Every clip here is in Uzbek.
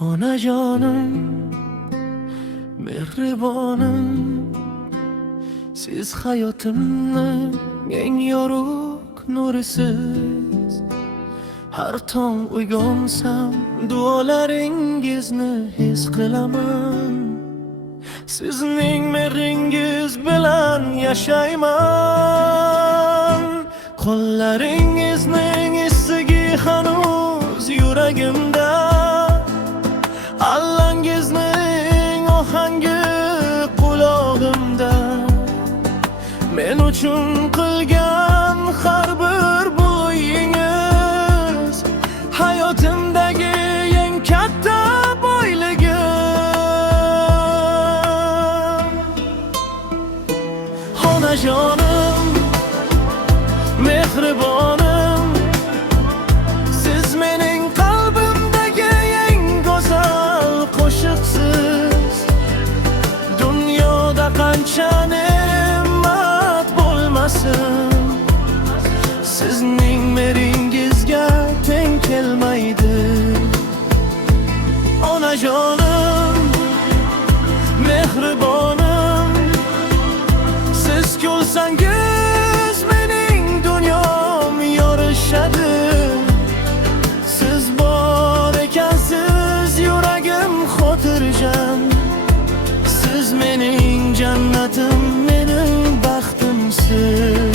Onajonim, mehribonim, siz hayotimning eng yorug' nurisiz. Har tong uyg'onsam duolaringizni his qilaman. Sizning mehringiz bilan yashayman. Qo'llaringizning issigi hanuz yuragimda. Allangizning ohangi qulog'imda. Men uchun qilgan har bir bo'yingiz hayotimdagi eng katta boyligim. Onajonim, mehribonim, siz mening qalbimdagi eng go'zal qo'shiqsiz. Dunyoda qancha ne'mat bo'lmasin, sizning mehringizga teng kelmaydi. Onajonim, mehribonim, siz kulsangiz mening dunyom yorishadi. Siz bor ekansiz yuragim xotirjam. Siz mening jannatim, mening baxtimsiz.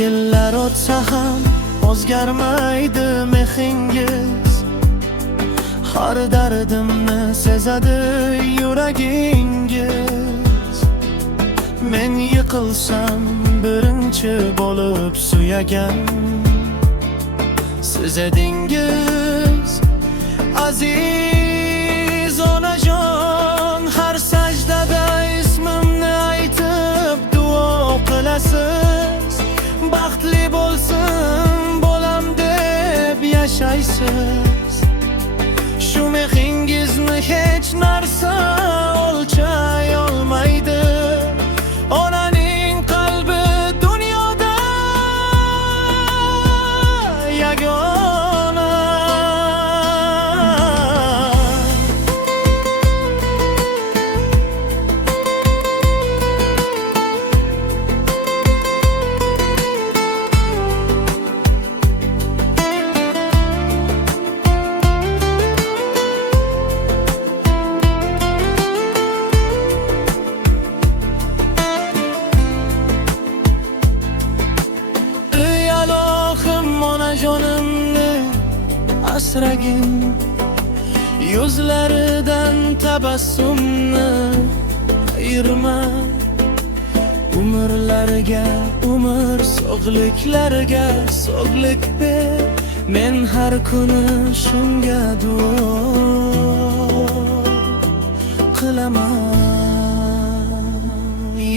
Yillar o'tsa ham o'zgarmaydi mehringiz. Har dardimni sezadi yuragingiz. Men yiqilsam birinchi bo'lib suyagan siz edingiz. Aziz onajon, har sajdada ismimni aytib duo qilasiz. Baxtli bo'lsin bo'lam deb yashaysiz. Shu mehringizni hech narsa o'lchay olmaydi. Onaning qalbi dunyoda yagona. Onajonimni asragin, yuzlaridan tabassumni ayirma. Umrlarga umr, sog'liklarga sog'lik ber. Men har kuni shunga duo qilaman.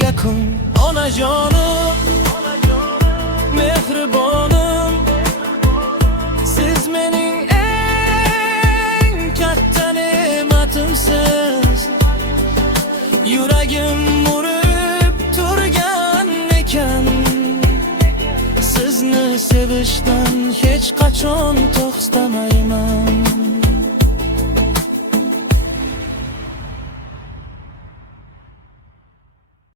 Yakun onajonim, mehribonim, siz mening eng katta ne'matimsiz. Yuragim urib turgan ekan, sizni sevishdan hech qachon